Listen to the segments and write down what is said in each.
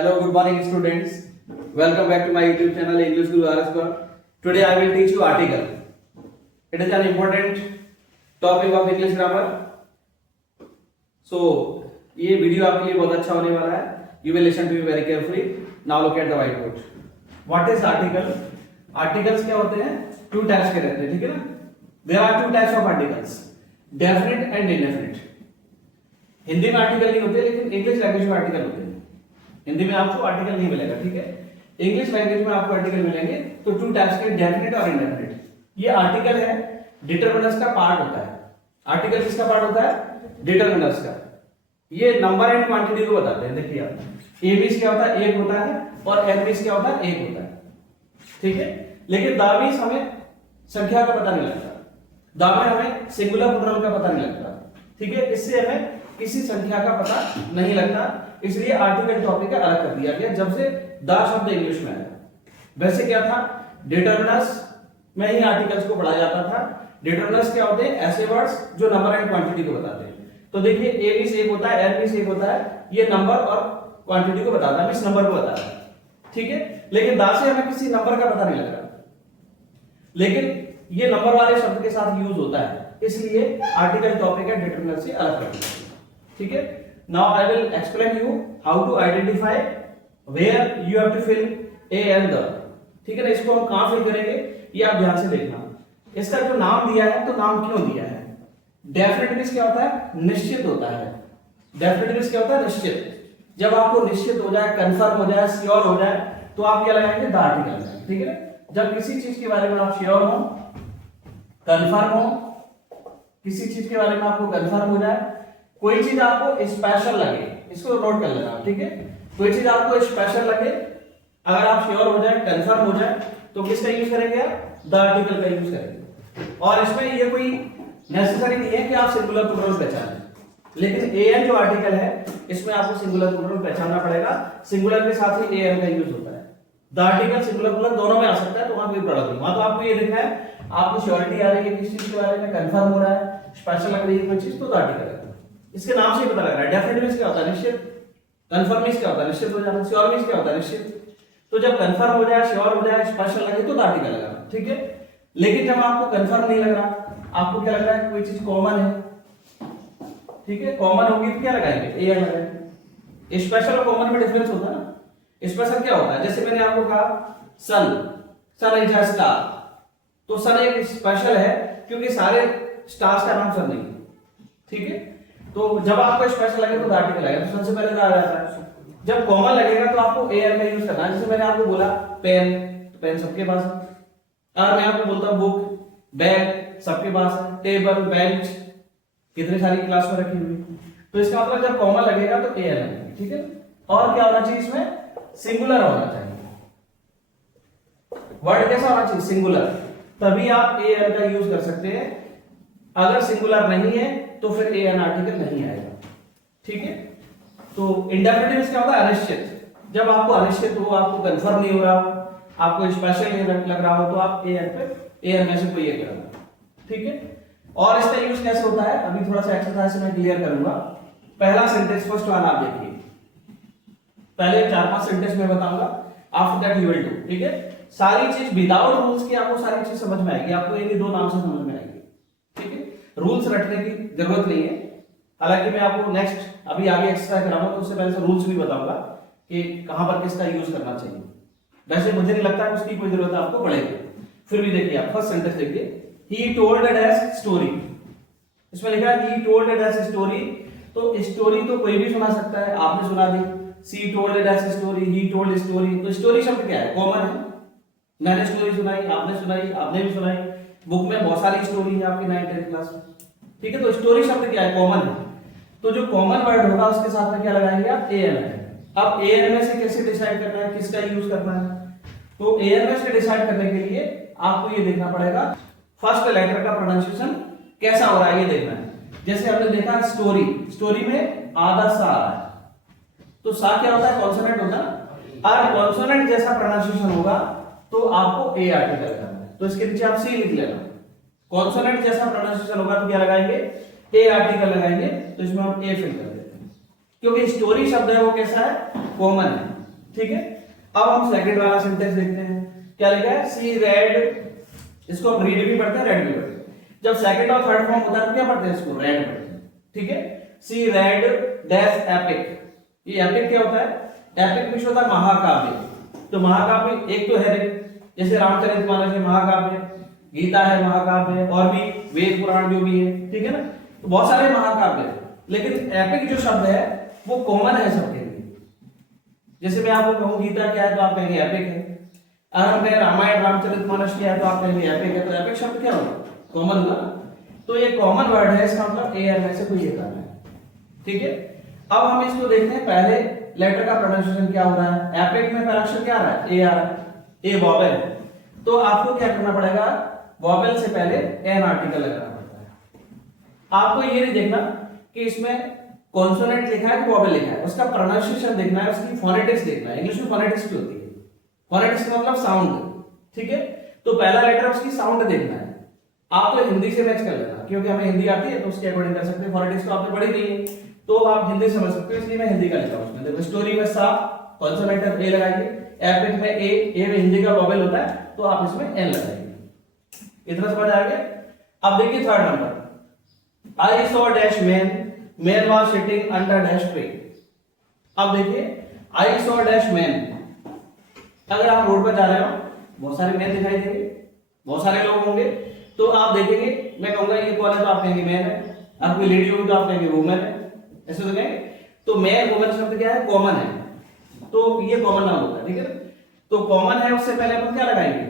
Hello, good morning students. Welcome back to my YouTube channel English Guru RS. Today I will teach you article. It is an important topic of English grammar. So ये video आपके लिए बहुत अच्छा होने वाला है. You will listen to me very carefully. Now look at the whiteboard. What is article? Articles क्या होते हैं? Two types के रहते हैं, ठीक है ना? There are two types of articles, definite and indefinite. Hindi में आर्टिकल नहीं होते लेकिन इंग्लिश लैंग्वेज में आर्टिकल होते हैं. हिंदी में आपको आर्टिकल नहीं मिलेगा, ठीक है. इंग्लिश लैंग्वेज में आपको आर्टिकल मिलेंगे. तो टू टाइप्स के, डेफिनेट और इंडेफिनेट. ये आर्टिकल है, डिटरमिनर्स का पार्ट होता है. आर्टिकल किसका पार्ट होता है? डिटरमिनर्स का. ये नंबर एंड क्वांटिटी को बताते हैं. देखिए आप, ए मींस क्या होता है? एक होता है, और एन मींस क्या होता है? एक होता है, ठीक है. लेकिन द मींस हमें संख्या का पता नहीं लगता. द में हमें सिंगुलर प्लूरल का पता नहीं लगता, ठीक है. इससे हमें किसी संख्या का पता नहीं लगता, इसलिए आर्टिकल टॉपिक अलग कर दिया गया जब से द शब्द इंग्लिश में आया. वैसे क्या था, डिटरमिनर्स में ही आर्टिकल्स को पढ़ा जाता था. डिटरमिनर्स क्या होते हैं? ऐसे वर्ड्स जो नंबर एंड क्वांटिटी को बताते हैं. तो देखिए, ए मींस एक होता है, एन मींस एक होता है. ये नंबर और क्वांटिटी को बताता है, मींस नंबर को बताता है, ठीक है. लेकिन द से हमें किसी नंबर का पता नहीं लग रहा, लेकिन ये नंबर वाले शब्द के साथ यूज होता है, इसलिए आर्टिकल टॉपिक है डिटरमिनर से अलग कर दिया, ठीक है. Now I will explain you how to identify where you have to fill a and the, ठीक है ना. इसको हम कहां फिल करेंगे ये आप ध्यान से देखना. इसका जो नाम दिया है, तो नाम क्यों दिया है? डेफिनेट मींस क्या होता है? निश्चित होता है. डेफिनेट मींस क्या होता है? निश्चित. जब आपको निश्चित हो जाए, कंफर्म हो जाए, श्योर हो जाए, तो आप क्या लगाएंगे? द आर्टिकल लगाएंगे, ठीक है. जब किसी चीज के बारे में आप श्योर हो, कंफर्म हो, किसी चीज के बारे में आपको कंफर्म हो जाए, कोई चीज आपको स्पेशल लगे, इसको नोट कर लेना, ठीक है. कोई चीज आपको स्पेशल लगे, अगर आप श्योर हो जाए, कंफर्म हो जाए, तो किसका यूज करेंगे? द आर्टिकल का यूज करेंगे. और इसमें ये कोई नेसेसरी नहीं है कि आप सिंगुलर प्लूरल पहचानें, लेकिन ए एन जो आर्टिकल है, इसमें आपको सिंगुलर प्लूरल पहचानना पड़ेगा. सिंगुलर के साथ ही ए एन का यूज होता है. द आर्टिकल सिंगुलर प्लूरल दोनों में आ सकता है, तो वहां कोई प्रॉब्लम नहीं. वहां तो आपको ये देखना है, आपको श्योरिटी आ रही है किस चीज के बारे में, कंफर्म हो रहा है, स्पेशल लग रही है कोई चीज, तो द आर्टिकल है. इसके नाम से ही पता लग रहा है. डेफिनेट मींस क्या होता है? निश्चित. कंफर्म मींस क्या होता है? निश्चित हो जाना. श्योर मींस क्या होता है? निश्चित. तो जब कंफर्म हो जाए, श्योर हो जाए, स्पेशल लगे, तो द आर्टिकल लगाना, ठीक है. लेकिन जब आपको कंफर्म नहीं लग रहा, आपको क्या लग रहा है? कोई चीज कॉमन है, ठीक है. कॉमन होगी तो क्या लगाएंगे? ए एन लगाएंगे. स्पेशल और कॉमन में डिफरेंस होता है ना. स्पेशल क्या होता है? जैसे मैंने आपको कहा सन, सन इज अ स्टार, तो सन एक स्पेशल है क्योंकि सारे स्टार्स का नाम सन नहीं है, ठीक है. तो जब आपको स्पेशल लगे तो द आर्टिकल आएगा, तो सबसे पहले द आ जाता है. जब कॉमन लगेगा तो आपको ए एन का यूज करना है. जैसे मैंने आपको बोला पेन, तो पेन सबके पास है. और मैं आपको बोलता हूं बुक, बैग सबके पास है. टेबल, बेंच कितनी सारी क्लास में रखी हुई. तो इसका मतलब जब कॉमन लगेगा तो ए एन लगेगा, ठीक है. और क्या होना चाहिए इसमें? सिंगुलर होना चाहिए. वर्ड कैसा होना चाहिए? सिंगुलर. तभी आप ए एन का यूज कर सकते हैं. अगर सिंगुलर नहीं है तो फिर ए एन आर्टिकल नहीं आएगा, ठीक है. तो इंडेफिनिट मींस क्या होता है? अनिश्चित. जब आपको अनिश्चित हो, आपको कंफर्म नहीं हो रहा, आपको स्पेशल नहीं लग रहा हो, तो आप ए एन पे, ए एन में से कोई एक लगाना, ठीक है. और इसका यूज कैसे होता है अभी थोड़ा सा एक्सरसाइज में क्लियर करूंगा. पहला सेंटेंस, फर्स्ट वन आप देखिए. पहले 4-5 सेंटेंस में बताऊंगा, after that you will do, ठीक है. सारी चीज विदाउट रूल्स की आपको सारी चीज समझ में आएगी. आपको एक ही दो नाम से समझ में आएगी, ठीक है. रूल्स रटने की जरूरत नहीं है. हालांकि मैं आपको नेक्स्ट अभी आगे एक्सरसाइज कराऊंगा, तो उससे पहले से रूल्स भी बताऊंगा कि कहां पर किसका यूज करना चाहिए. वैसे मुझे नहीं लगता कि उसकी कोई जरूरत आपको पड़ेगी, फिर भी देखिए आप. फर्स्ट सेंटेंस देखिए, he told a dash story. इसमें लिखा है he told a dash story. तो स्टोरी तो कोई भी सुना सकता है, आपने सुना दी. She told a dash story, he told story. तो स्टोरी शब्द क्या है? कॉमन है. मैंने स्टोरी सुनाई, आपने सुनाई, आपने भी सुनाई. बुक में बहुत सारी स्टोरी है आपकी 9th क्लास में, ठीक है. तो स्टोरी शब्द क्या है? कॉमन है. तो जो कॉमन वर्ड होगा उसके साथ में क्या लगाएंगे आप? ए एन लगाएंगे. अब ए एन में से कैसे डिसाइड करना है किसका यूज करना है? तो ए एन में से डिसाइड करने के लिए आपको ये देखना पड़ेगा फर्स्ट लेटर का प्रोनाउंसिएशन कैसा हो रहा है, ये देखना है. जैसे हमने देखा स्टोरी, स्टोरी में आधा सा आ रहा है, तो सा क्या होता है? कॉन्सोनेंट होता है. और कॉन्सोनेंट जैसा प्रोनाउंसिएशन होगा तो आपको ए आर्टिकल करना है. तो इसके नीचे आप सी लिख लेना. कॉन्सोनेंट जैसा प्रोनाउंसिएशन होगा तो क्या लगाएंगे? ए आर्टिकल लगाएंगे. तो इसमें हम ए फिल कर देते हैं, क्योंकि स्टोरी शब्द है वो कैसा है? कॉमन है. ठीक है, अब हम सेकंड वाला सेंटेंस देखते हैं। क्या लिखा है? सी रेड, इसको हम रीड भी पढ़ते हैं, रेड भी पढ़ते हैं। जब सेकंड और थर्ड फॉर्म होता है तो क्या पढ़ते हैं? इसको रेड पढ़ते हैं। ठीक है, सी रेड डैश एपिक। ये एपिक क्या होता है? एपिक कुछ होता है महाकाव्य। तो महाकाव्य एक तो है, जैसे रामचरितमानस है महाकाव्य, गीता है महाकाव्य, और भी वेद पुराण जो भी है, ठीक है ना। तो बहुत सारे महाकाव्य है, लेकिन एपिक जो शब्द है वो कॉमन है सबके लिए। जैसे मैं आपको कहूँ गीता क्या है तो आप कहेंगे एपिक है, अगर हम कहें रामायण रामचरितमानस क्या है तो आप कहेंगे एपिक है। तो एपिक शब्द क्या होगा? कॉमन हुआ। तो ये कॉमन वर्ड है, इसका मतलब ए एल में से कोई एक आना है। ठीक है, अब हम इसको देखते हैं पहले लेटर का प्रोनाउंसिएशन क्या हो रहा है। एपिक में पहला अक्षर क्या आ रहा है? ए आ रहा है, ए वॉवेल। तो आपको क्या करना पड़ेगा? वॉवेल से पहले एन आर्टिकल लगाना पड़ता है। आपको ये नहीं देखना कि इसमें कॉन्सोनेंट लिखा है कि वॉवेल लिखा है, उसका प्रोनाउंसिएशन देखना है, उसकी फोनेटिक्स देखना है। इंग्लिश में फोनेटिक्स भी होती है, फोनेटिक्स का मतलब साउंड। ठीक है, तो पहला लेटर उसकी साउंड देखना है। आप तो हिंदी से मैच कर लेना, क्योंकि हमें हिंदी आती है तो उसके अकॉर्डिंग कर सकते हैं। फोनेटिक्स तो आपने पढ़ी नहीं है तो आप हिंदी समझ सकते हो, इसलिए मैं हिंदी का लिखा हूं उसमें। देखो स्टोरी में सा कॉन्सोनेंट ए लगाइए, एपिक में ए में हिंदी का वॉवेल होता है तो आप इसमें एन लगाइए। इतना समझ आ गया? अब देखिए third number, I saw dash man, man was sitting under dash tree. अब देखिए आई सॉ डैश मैन, अगर आप रोड पर जा रहे हो बहुत सारे मैन दिखाई देंगे, बहुत सारे लोग होंगे, तो आप देखेंगे, मैं कहूंगा ये कौन है तो आप कहेंगे मैन है, आप कोई लेडी होगी तो आप कहेंगे वुमन है, ऐसे तो कहेंगे। तो मैन वुमन शब्द क्या है? कॉमन है, तो ये कॉमन नाउन होता है। ठीक है, तो कॉमन है, उससे पहले अपन क्या लगाएंगे?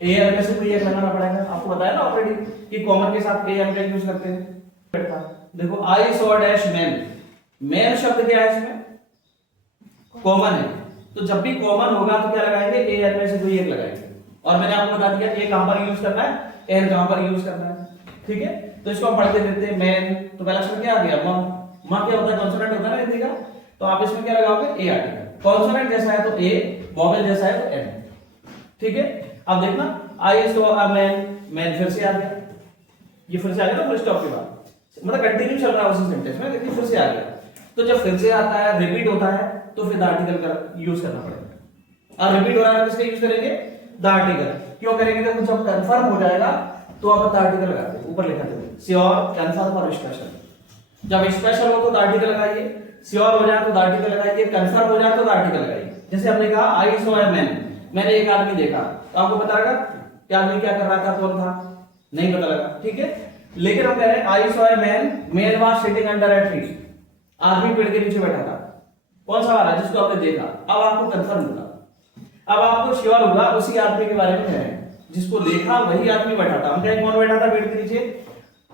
ए एल में से कोई एक लगाना पड़ेगा। आपको बताया ना ऑलरेडी कि कॉमन के साथ ए एल का यूज करते हैं। देखो I saw dash man, man शब्द क्या है? इसमें कॉमन है, तो जब भी कॉमन होगा तो क्या लगाएंगे? ए एल में से कोई एक लगाएंगे। और मैंने आपको बता दिया ए कहां पर यूज करना है, एन कहां पर यूज करना है। ठीक है, तो इसको हम पढ़ते देते हैं मैन। तो पहला शब्द क्या आ गया? मां क्या होता है? कॉन्सोनेंट होता है ना हिंदी का, तो आप इसमें क्या लगाओगे? ए आर्टिकल। कॉन्सोनेंट जैसा है तो ए, वॉवेल जैसा है तो एन। ठीक है, अब देखना I saw a man, man फिर से आ गया, ये फिर से आ गया ना फुल स्टॉप के बाद, मतलब कंटिन्यू चल रहा है उसी सेंटेंस में, लेकिन फिर से आ गया। तो जब फिर से आता है, रिपीट होता है, तो फिर द आर्टिकल का यूज करना पड़ेगा। और रिपीट हो रहा है तो इसका यूज करेंगे द आर्टिकल। क्यों करेंगे? तो जब कंफर्म हो जाएगा तो आप द आर्टिकल लगाते हैं, ऊपर लिखा है श्योर, कंफर्म और स्पेशल। जब स्पेशल हो तो द आर्टिकल लगाइए, श्योर हो जाए तो द आर्टिकल लगाइए, कंफर्म हो जाए तो द आर्टिकल लगाइए। जैसे हमने कहा आई सॉ अ मैन, मैंने एक आदमी देखा, तो आपको पता लगा कि आदमी क्या कर रहा था, कौन था? नहीं पता लगा। ठीक है, लेकिन हम कह रहे हैं I saw a man, man was sitting under a tree, आदमी पेड़ के नीचे बैठा था। कौन सा वाला? जिसको आपने देखा। अब आपको कंफर्म होगा, अब आपको श्योर होगा उसी आदमी के बारे में कह रहे हैं, जिसको देखा वही आदमी बैठा था। हम कहें कौन बैठा था पेड़ के नीचे,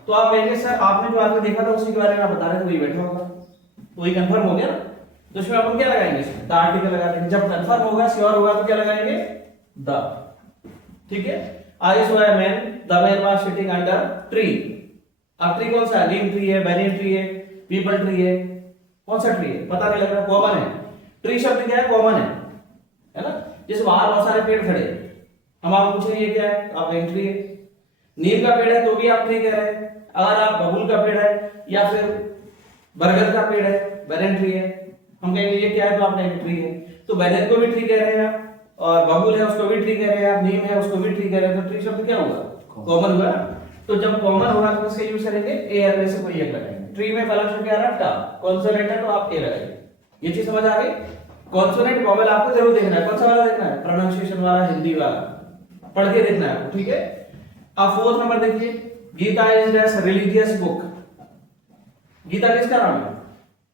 तो आप कहेंगे सर आपने जो आदमी देखा था उसी के बारे में आप बता रहे थे, वही बैठा होगा, तो वही कंफर्म हो गया ना। तो इसमें अपन क्या लगाएंगे? द आर्टिकल लगा देंगे। जब कंफर्म होगा, श्योर होगा तो क्या लगाएंगे? द। ठीक है, I saw a man, the man was sitting under tree. अब ट्री कौन सा है? नीम ट्री है, बैनियन ट्री है, पीपल ट्री है, कौन सा ट्री है पता नहीं लग रहा, कॉमन है। ट्री शब्द क्या है? कॉमन है ना। जैसे बाहर बहुत सारे पेड़ खड़े, हम आपको पूछेंगे ये क्या है, आप कहेंगे ट्री है। नीम का पेड़ है तो भी आप ट्री कह रहे हैं। अगर आप बबूल का पेड़ है या फिर बरगद का पेड़ है, बैनियन ट्री है, हम कहेंगे ये क्या है, तो आप कहेंगे ट्री है। तो बैनियन को भी ट्री कह रहे हैं आप, और बबूल है उसको भी ट्री कह रहे हैं आप, नीम है उसको भी ट्री कह रहे हैं। तो ट्री शब्द क्या होगा? कॉमन हुआ। तो जब कॉमन होगा तो इसका यूज करेंगे ए एल में से कोई एक लगाएंगे। ट्री में पहला अक्षर क्या आ रहा है? टा, कॉन्सोनेंट है तो आप ए लगाइए। ये चीज समझ आ गई? कॉन्सोनेंट वॉवेल आपको जरूर देखना है। कौन सा वाला देखना है? प्रोनाउंसिएशन वाला, हिंदी वाला पढ़ के देखना है आपको। ठीक है, अब फोर्थ नंबर देखिए, Gita is as religious book. Gita किसका नाम है?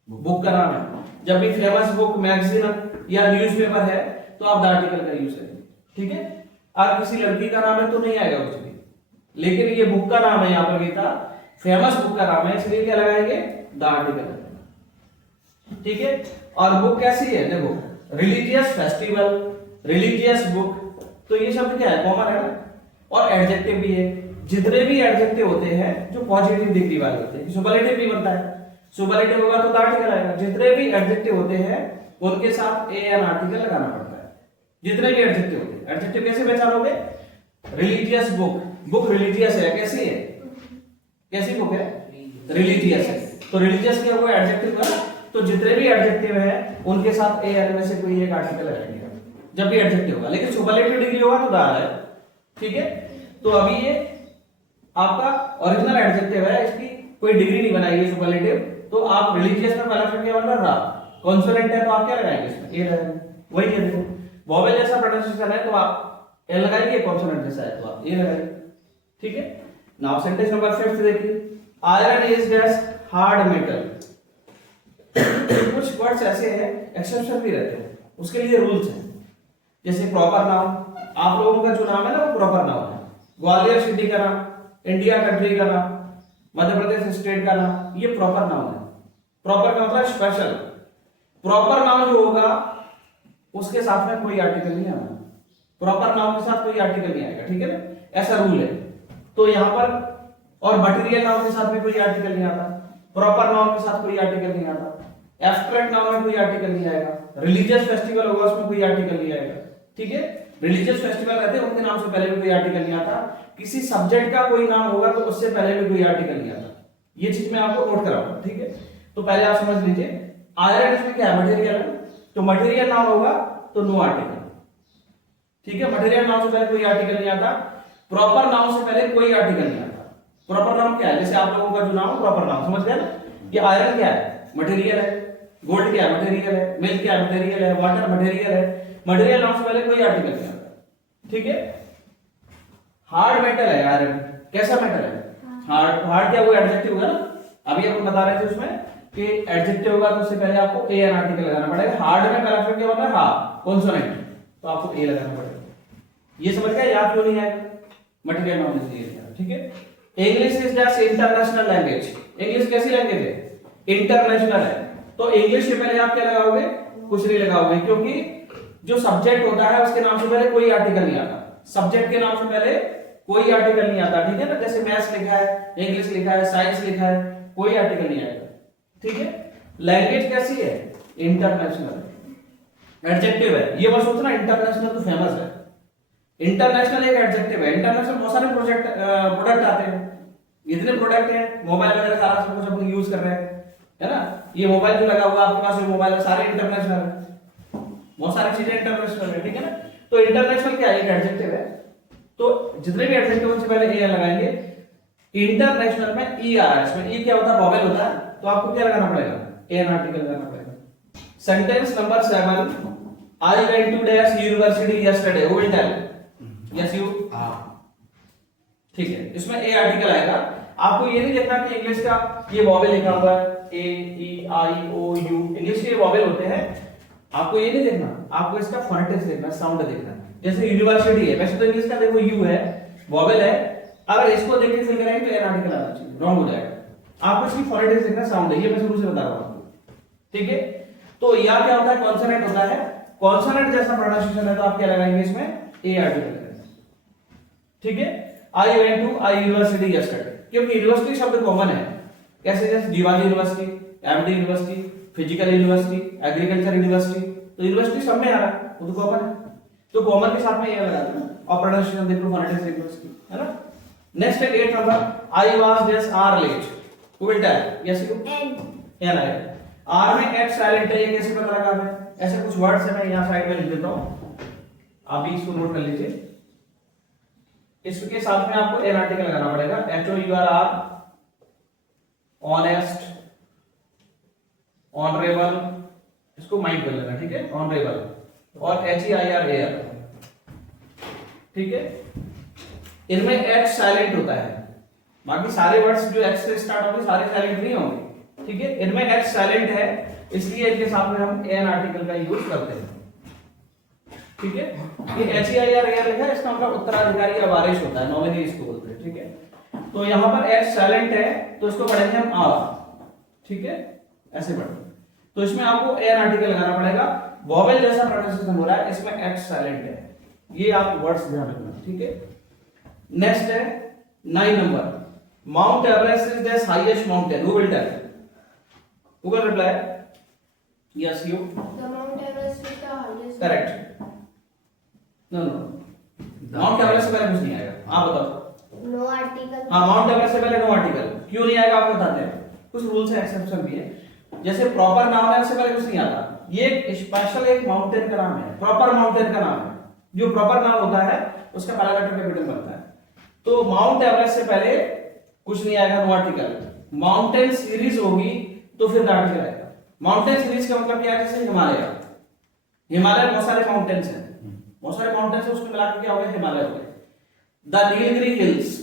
बुक का नाम है। जब भी फेमस बुक, मैगजीन या न्यूज़पेपर है तो आप द आर्टिकल का यूज करेंगे। ठीक है, आप किसी लड़की का नाम है तो नहीं आएगा कुछ भी, लेकिन ये बुक का नाम है, यहाँ पर गीता फेमस बुक का नाम है, इसलिए क्या लगाएंगे? The article. ठीक है, और बुक कैसी है? देखो रिलीजियस फेस्टिवल, रिलीजियस बुक, तो ये शब्द क्या है? कॉमन है ना। और एडजेक्टिव भी है। जितने भी एडजेक्टिव होते हैं जो पॉजिटिव डिग्री वाले होते हैं, सुपरलेटिव भी बनता है, सुपरलेटिव होगा तो द आर्टिकल आएगा। जितने भी एडजेक्टिव होते हैं उनके साथ ए एन आर्टिकल लगाना पड़ता है। जितने भी एडजेक्टिव होते हैं, एडजेक्टिव कैसे पहचानोगे? रिलीजियस बुक, बुक रिलीजियस है, कैसी है? कैसी बुक है? रिलीजियस है। तो रिलीजियस क्या हुआ? एडजेक्टिव का तो जितने भी एडजेक्टिव है उनके साथ ए एन में से कोई एक आर्टिकल लगाएंगे जब भी एडजेक्टिव होगा, लेकिन सुपरलेटिव डिग्री होगा तो दाल है। ठीक है, तो अभी ये आपका ओरिजिनल एडजेक्टिव है, इसकी कोई डिग्री नहीं बनाई है सुपरलेटिव, तो आप रिलीजियस में पहला अक्षर क्या बन रहा, कॉन्सोनेंट है तो आप क्या लगाएंगे इसमें, ए लगाएंगे। वही है, देखो वोवेल जैसा प्रोनाउंसिएशन है तो आप ए लगाएंगे, कॉन्सोनेंट जैसा है तो आप ए लगाएंगे। ठीक है, नाउ सेंटेंस नंबर 5 देखिए, iron is dash hard metal. कुछ वर्ड्स ऐसे हैं एक्सेप्शन भी रहते हैं, उसके लिए रूल्स हैं, जैसे प्रॉपर नाउन, आप लोगों का जो नाम है ना वो प्रॉपर नाउन है। ग्वालियर सिटी का नाम, इंडिया कंट्री का नाम, मध्य प्रदेश स्टेट का नाम, ये प्रॉपर नाउन है। प्रॉपर का मतलब स्पेशल। प्रॉपर नाउन जो होगा उसके साथ में कोई आर्टिकल नहीं आना, प्रॉपर नाउन के साथ कोई आर्टिकल नहीं आएगा। ठीक है ना, ऐसा रूल है। तो यहां पर और मटेरियल नाउन के साथ में कोई आर्टिकल नहीं आता, प्रॉपर नाउन के साथ कोई आर्टिकल नहीं आता, एब्स्ट्रैक्ट नाउन में कोई आर्टिकल नहीं आएगा, रिलीजियस फेस्टिवल होगा उसमें कोई आर्टिकल नहीं आएगा। ठीक है, रिलीजियस फेस्टिवल रहते हैं उनके नाम से पहले भी कोई आर्टिकल नहीं आता, किसी सब्जेक्ट का कोई नाम होगा तो उससे पहले भी कोई आर्टिकल नहीं आता। ये चीज मैं आपको नोट कराऊंगा। ठीक है, तो पहले आप समझ लीजिए आयरन इसमें क्या है, मटेरियल है, तो मटेरियल नाउन होगा तो नो आर्टिकल। ठीक है, मटेरियल नाउन से पहले कोई आर्टिकल नहीं आता, प्रॉपर नाउन से पहले कोई आर्टिकल नहीं आता। प्रॉपर नाउन क्या है, जैसे आप लोगों का जो नाम है प्रॉपर नाउन, समझ गए ना। ये आयरन क्या है, मटेरियल है, गोल्ड क्या है, मटेरियल है, मिल्क क्या है, मटेरियल है, वाटर मटेरियल है। मटेरियल नाउन से पहले कोई आर्टिकल नहीं आता। ठीक है, हार्ड मेटल है आयरन, कैसा मेटल है, हार्ड। हार्ड क्या वो एडजेक्टिव होगा ना, अभी अपन बता रहे थे उसमें कि एडजेक्टिव होगा तो उससे पहले आपको ए एन आर्टिकल लगाना पड़ेगा। हार्ड में पहला अक्षर क्या होता है, हा, कॉन्सोनेंट, तो आपको ए लगाना पड़ेगा। ये समझ गए, याद क्यों नहीं आएगा, मटेरियल नाउन इसलिए। ठीक है, English is just international language. English कैसी लैंग्वेज है, इंटरनेशनल है, तो इंग्लिश से पहले आप क्या लगाओगे, कुछ नहीं लगाओगे, क्योंकि जो सब्जेक्ट होता है उसके नाम से पहले कोई आर्टिकल नहीं आता, सब्जेक्ट के नाम से पहले कोई आर्टिकल नहीं आता। ठीक है ना, जैसे मैथ्स लिखा है, इंग्लिश लिखा है, साइंस लिखा है, कोई आर्टिकल नहीं आएगा। ठीक है, लैंग्वेज कैसी है, इंटरनेशनल। एडजेक्टिव है, ये बस सोचना इंटरनेशनल तो फेमस है, इंटरनेशनल एक एडजेक्टिव है। इंटरनेशनल बहुत सारे प्रोडक्ट आते हैं, इतने प्रोडक्ट हैं, मोबाइल वगैरह सारा सब कुछ अपन यूज कर रहे हैं, है ना। ये मोबाइल जो लगा हुआ आपके पास, ये मोबाइल सारे इंटरनेशनल है, बहुत सारी चीजें इंटरनेशनल है। ठीक है ना, तो इंटरनेशनल क्या है, एक एडजेक्टिव है, तो जितने भी एडजेक्टिव उनसे पहले ए लगाएंगे। इंटरनेशनल में ई आ रहा है, इसमें ई क्या होता है, वोवेल होता है, तो आपको क्या लगाना पड़ेगा, एन आर्टिकल लगाना पड़ेगा। Sentence number 7, I went to dash university yesterday, who will tell, yes you. ठीक है, इसमें ए आर्टिकल आएगा। आपको ये नहीं देखना कि इंग्लिश का ये वोवेल लिखा हुआ है, ए ई आई ओ यू, इंग्लिश के वोवेल होते हैं, आपको ये नहीं देखना, आपको इसका फोनेटिक्स देखना, साउंड देखना। जैसे यूनिवर्सिटी है, वैसे तो इंग्लिश का देखो यू है, वोवेल है, अगर इसको देख के फिल करेंगे तो एन आर्टिकल आना चाहिए, रॉन्ग हो जाएगा। आपको इसकी फोनेटिक्स देखना, साउंड है, ये मैं शुरू से बता रहा हूं आपको। ठीक है, तो यहां क्या होता है, कॉन्सोनेंट होता है, कॉन्सोनेंट जैसा प्रोनाउंसिएशन है तो आप क्या लगाएंगे इसमें, ए आर्टिकल लगाएंगे। ठीक है, I went to I university yesterday, क्योंकि यूनिवर्सिटी शब्द कॉमन है, कैसे जैसे Diwali university, MD university, physical university, agriculture university, तो यूनिवर्सिटी सब में आ रहा है, वो तो कॉमन है, तो कॉमन के साथ में ये लगा दो और प्रोनाउंसिएशन देख लो, फोनेटिक्स देख लो इसकी, है ना। नेक्स्ट है 8 number, I was just hour late, who will tell, yes you, an आएगा। आर में एट साइलेंट है, ये कैसे पता लगा हमें, ऐसे कुछ वर्ड्स है, मैं यहां साइड में लिख देता हूं, आप भी इसको नोट कर लीजिए। इसके साथ में आपको एन आर्टिकल लगाना पड़ेगा, H O U R hour, honest, honourable, इसको माइंड कर लेना, ठीक है, ऑनरेबल, और H E I R heir. ठीक है, इनमें एच साइलेंट होता है, बाकी सारे वर्ड्स जो एच से स्टार्ट होंगे सारे साइलेंट नहीं होंगे। ठीक है, इनमें एच साइलेंट है, इसलिए इनके साथ में हम एन आर्टिकल का यूज करते हैं। ठीक है, ये H E I R air लिखा है, इसका मतलब उत्तराधिकारी या वारिश होता है, नॉमिनी इसको बोलते हैं। ठीक है, तो यहां पर एच साइलेंट है तो इसको पढ़ेंगे हम आर। ठीक है, ऐसे पढ़ेंगे, तो इसमें आपको एन आर्टिकल लगाना पड़ेगा। वोवेल जैसा प्रोनाउंसिएशन हो रहा है, इसमें एच साइलेंट है, ये आप वर्ड्स ध्यान रखना। ठीक है, नेक्स्ट है 9 number, Mount Everest is the highest mountain, who will tell, who will reply, yes you, The Mount Everest is the highest. Correct. No Mount Everest से पहले कुछ नहीं आएगा, आप बताओ। No article. हाँ, माउंट एवरेस्ट से पहले नो आर्टिकल क्यों नहीं आएगा, आपको बताते हैं, कुछ रूल्स है, एक्सेप्शन भी है। जैसे प्रॉपर नाउन है उससे पहले कुछ नहीं आता, ये स्पेशल एक माउंटेन का नाम है, प्रॉपर माउंटेन का नाम है। जो प्रॉपर नाम होता है उसका पहला लेटर कैपिटल बनता है। तो माउंट एवरेस्ट से पहले कुछ नहीं आएगा, नो आर्टिकल। माउंटेन सीरीज होगी तो फिर आर्टिकल आएगा। माउंटेन सीरीज का मतलब क्या है, जैसे हिमालय, हिमालय बहुत सारे माउंटेन्स हैं, बहुत सारे माउंटेन्स हैं, उसको मिलाकर क्या हो गया, हिमालय हो गया। The Nilgiri hills,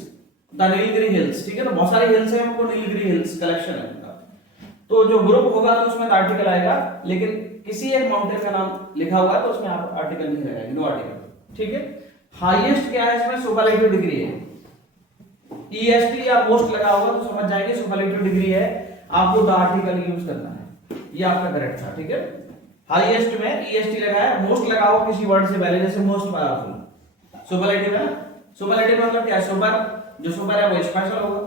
the Nilgiri hills, ठीक है ना, बहुत सारे हिल्स हैं, उनको नीलगिरी हिल्स कलेक्शन है उनका। तो जो ग्रुप होगा तो उसमें आर्टिकल आएगा, लेकिन किसी एक माउंटेन का नाम लिखा हुआ है तो उसमें आप आर्टिकल नहीं रहेगा, नो आर्टिकल, ठीक है। हाईएस्ट क्या है इसमें, सुपरलेटिव डिग्री है। ईएसटी या मोस्ट लगा होगा तो समझ जाएंगे सुपरलेटिव डिग्री है, आपको द आर्टिकल यूज करना है, ये आपका करेक्ट था, ठीक है। हाईएस्ट में ईएसटी लगा है, मोस्ट लगा हो किसी वर्ड से पहले, जैसे मोस्ट पावरफुल, सुपरलेटिव है ना। सुपरलेटिव मतलब क्या है, सुपर, जो सुपर है वो स्पेशल होगा,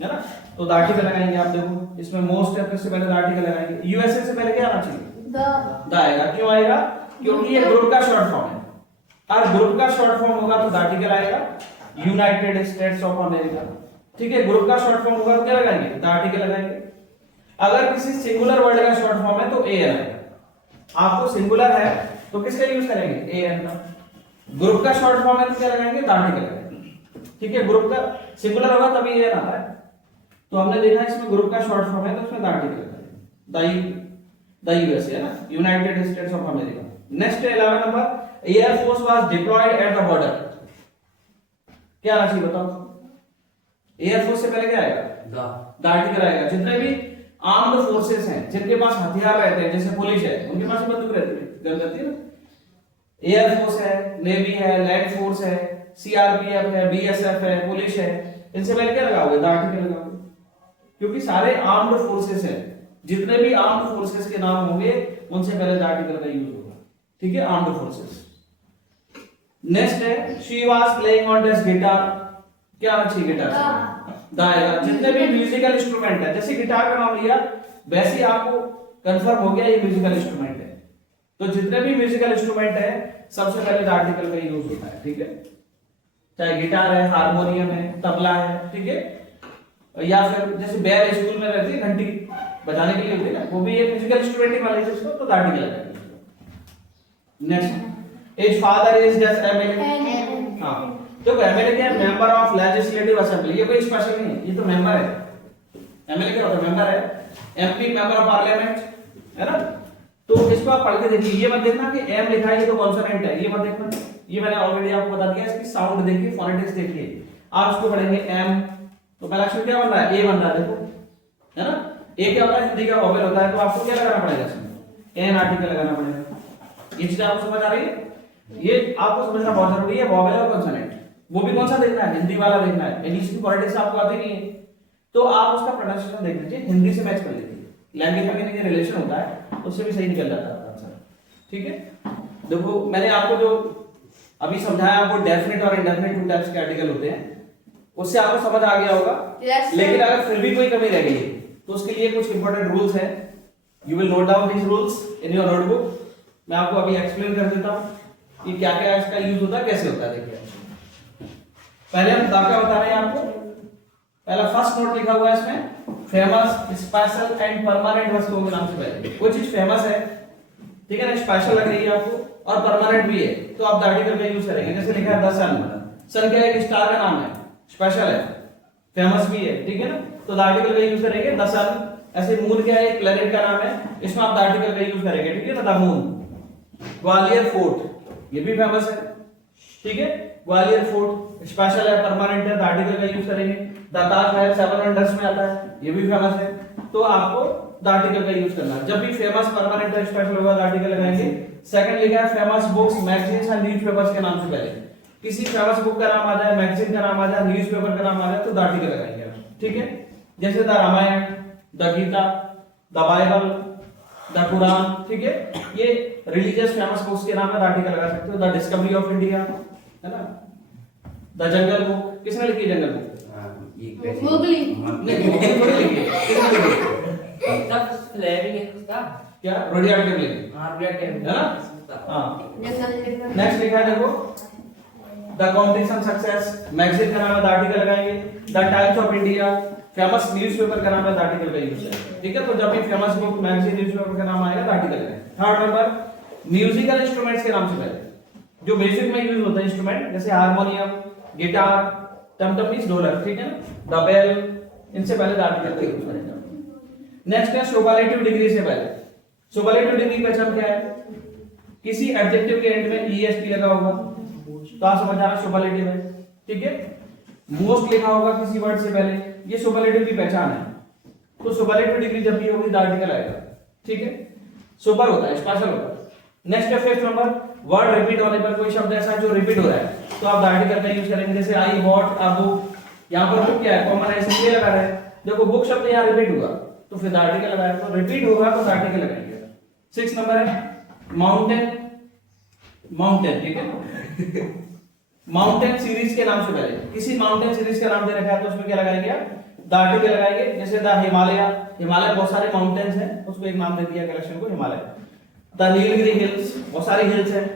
है ना। तो द आर्टिकल लगाएंगे, आप देखो इसमें मोस्ट है, से पहले द आर्टिकल लगाएंगे। यूएसए से पहले क्या आना चाहिए, द आएगा। क्यों आएगा, क्योंकि ये ग्रुप का शॉर्ट फॉर्म है, और ग्रुप का शॉर्ट फॉर्म होगा तो द आर्टिकल आएगा, यूनाइटेड स्टेट्स ऑफ अमेरिका, ठीक है। ग्रुप का शॉर्ट फॉर्म होगा तो क्या लगाएंगे, द आर्टिकल लगाएंगे। अगर किसी सिंगुलर वर्ड का शॉर्ट फॉर्म है तो एएन आएगा। आपको सिंगुलर है तो किसका यूज करेंगे, एएन का। ग्रुप का शॉर्ट फॉर्म है तो क्या लगाएंगे, द आर्टिकल लगाएंगे, ठीक है। ग्रुप का सिंगुलर होगा तभी एएन आता है, तो हमने देखा इसमें ग्रुप का शॉर्ट फॉर्म है तो उसमें द आर्टिकल लगाएंगे, द यूएसए है ना, United states of America. Next 11 number, air force was diploid at the border, क्या आना चाहिए बताओ। एयर फोर्स से पहले क्या आएगा, द आर्टिकल आएगा। जितने भी आर्म्ड फोर्सेस हैं, जिनके पास हथियार रहते हैं, जैसे पुलिस है उनके पास बंदूक रहती है, गन रहती है ना। एयर फोर्स है, नेवी है, लैंड फोर्स है, सीआरपीएफ है, बीएसएफ है, पुलिस है, इनसे पहले क्या लगाओगे, द आर्टिकल लगाओगे, क्योंकि सारे आर्म्ड फोर्सेस हैं। जितने भी आर्म्ड फोर्सेस के नाम होंगे उनसे पहले द आर्टिकल का यूज होगा, ठीक है, आर्म्ड फोर्सेस। नेक्स्ट है, she was playing on this guitar, क्या आना चाहिए, गिटार द आएगा। जितने भी म्यूजिकल इंस्ट्रूमेंट है, जैसे गिटार का नाम लिया वैसे ही आपको कंफर्म हो गया ये म्यूजिकल इंस्ट्रूमेंट है, तो जितने भी म्यूजिकल इंस्ट्रूमेंट है सबसे पहले द आर्टिकल का यूज होता है, ठीक है। चाहे गिटार है, हारमोनियम है, तबला है, ठीक है, या फिर जैसे बैल स्कूल में रहती है घंटी बजाने के लिए होती है ना, वो भी एक म्यूजिकल इंस्ट्रूमेंट ही मान लीजिए उसको, तो द आर्टिकल लगाएंगे। Next, His father is just MLA, हाँ, तो एमएलए क्या है, मेंबर ऑफ लेजिस्लेटिव असेंबली, ये कोई स्पेशल नहीं है, ये तो मेंबर है। एमएलए क्या होता है, मेंबर है, एमपी मेंबर ऑफ पार्लियामेंट, है ना। तो इसको आप पढ़ के देखिए, ये मत देखना कि एम लिखा है ये तो कॉन्सोनेंट है, ये मत देखना, ये मैंने ऑलरेडी आपको बता दिया, इसकी साउंड देखिए, फोनेटिक्स देखिए। आप इसको पढ़ेंगे एम, तो पहला अक्षर क्या बन रहा है, ए बन रहा है, देखो, है ना। ए क्या होता है, हिंदी का वोवेल होता है, तो आपको क्या लगाना पड़ेगा इसमें, एन आर्टिकल लगाना पड़ेगा। ये चीज आपको समझ आ रही है, ये आपको समझना बहुत जरूरी है, वोवेल और कॉन्सोनेंट, वो भी कौन सा देखना है, हिंदी वाला देखना है। इंग्लिश की पॉलिटिक्स आपको आती नहीं है तो आप उसका प्रोनाउंसिएशन देख लीजिए, हिंदी से मैच कर लीजिए, लैंग्वेज में ये रिलेशन होता है उससे भी सही निकल जाता है आंसर, ठीक है। देखो मैंने आपको जो अभी समझाया, आपको डेफिनेट और इंडेफिनेट टू टाइप्स के आर्टिकल होते हैं, उससे आपको समझ आ गया होगा। लेकिन अगर फिर भी कोई कमी रह गई तो उसके लिए कुछ इंपॉर्टेंट रूल्स हैं, you will note down these rules in your notebook. मैं आपको अभी एक्सप्लेन कर देता हूं कि क्या क्या इसका यूज होता है, कैसे होता है। देखिए पहले हम क्या बता रहे हैं आपको, पहला फर्स्ट नोट लिखा हुआ है इसमें, फेमस, स्पेशल एंड परमानेंट वस्तुओं के नाम से पहले कोई चीज फेमस है, ठीक है ना, स्पेशल लग रही है आपको और परमानेंट भी है, तो आप द आर्टिकल का यूज करेंगे। जैसे लिखा है द सन, सन क्या है, एक स्टार का नाम है, स्पेशल है, फेमस भी है, ठीक है ना, तो द आर्टिकल का यूज करेंगे द सन। ऐसे मून क्या है, एक प्लेनेट का नाम है, इसमें आप द आर्टिकल का यूज करेंगे, ठीक है ना, द मून। ग्वालियर फोर्ट, ये भी फेमस है, ठीक है, ग्वालियर फोर्ट स्पेशल है, परमानेंट है, द आर्टिकल का यूज करेंगे। द ताजमहल 7 वंडर्स में आता है, ये भी फेमस है, तो आपको द आर्टिकल का यूज करना है। जब भी फेमस, परमानेंट और स्पेशल होगा द आर्टिकल लगाएंगे। सेकंड लिखा है famous books, magazines and newspapers के नाम से पहले किसी फेमस बुक का नाम आ जाए, मैगजीन का नाम आ जाए, न्यूज़पेपर का नाम आ जाए, तो द आर्टिकल लगाएंगे, ठीक है। जैसे the Ramayan, the Gita, the Bible, the Quran, ठीक है, ये रिलीजियस फेमस बुक्स के नाम है, द आर्टिकल लगा सकते हो। द डिस्कवरी ऑफ इंडिया, है ना, द जंगल बुक, किसने लिखी है जंगल बुक? मोगली। नहीं, थोड़ी लिखी है, किसने लिखी है? क्या रुडियार्ड किपलिंग, है ना, हाँ। नेक्स्ट लिखा है देखो, द कॉम्पिटिशन सक्सेस, मैगजीन का नाम है, द आर्टिकल लगाएंगे। The times of India famous newspaper का नाम है, आर्टिकल का यूज है। ठीक है, तो जब भी फेमस बुक मैगजीन न्यूज़पेपर का नाम आएगा तो आर्टिकल है। थर्ड नंबर, म्यूजिकल इंस्ट्रूमेंट्स के नाम से पहले जो म्यूजिक में यूज होता है इंस्ट्रूमेंट, जैसे हारमोनियम, गिटार, टमटम मींस ढोलक, ठीक है ना, द बेल, इनसे पहले आर्टिकल का यूज करेंगे। नेक्स्ट है सुपरलेटिव डिग्री से पहले। सुपरलेटिव डिग्री की पहचान क्या है? किसी एडजेक्टिव के एंड में ईएसटी लगा होगा तो आप समझ आना सुपरलेटिव है। ठीक है, मोस्ट लिखा होगा किसी वर्ड से पहले, ये सुपरलेटिव की पहचान है। तो सुपरलेटिव डिग्री जब भी होगी तो आर्टिकल आएगा। ठीक है, सुपर होता है, स्पेशल होता है। नेक्स्ट है फिफ्थ नंबर, वर्ड रिपीट होने पर, कोई शब्द ऐसा है जो रिपीट हो रहा है तो आप आर्टिकल का यूज करेंगे। जैसे आई बॉट अ बुक, यहाँ पर बुक क्या है, कॉमन है, इसलिए लगा रहे हैं। देखो बुक शब्द यहाँ रिपीट हुआ तो फिर आर्टिकल लगाया, तो रिपीट होगा तो आर्टिकल लगाएंगे। सिक्स नंबर है माउंटेन, माउंटेन, ठीक है माउंटेन सीरीज के नाम से पहले किसी माउंटेन सीरीज का नाम दे रखा है तो उसमें क्या लगाएंगे, द आर्टिकल लगाएंगे। जैसे द हिमालय, हिमालय बहुत सारे माउंटेन्स हैं, उसको एक नाम दे दिया कलेक्शन को हिमालय। द नीलगिरी हिल्स, बहुत सारी हिल्स हैं।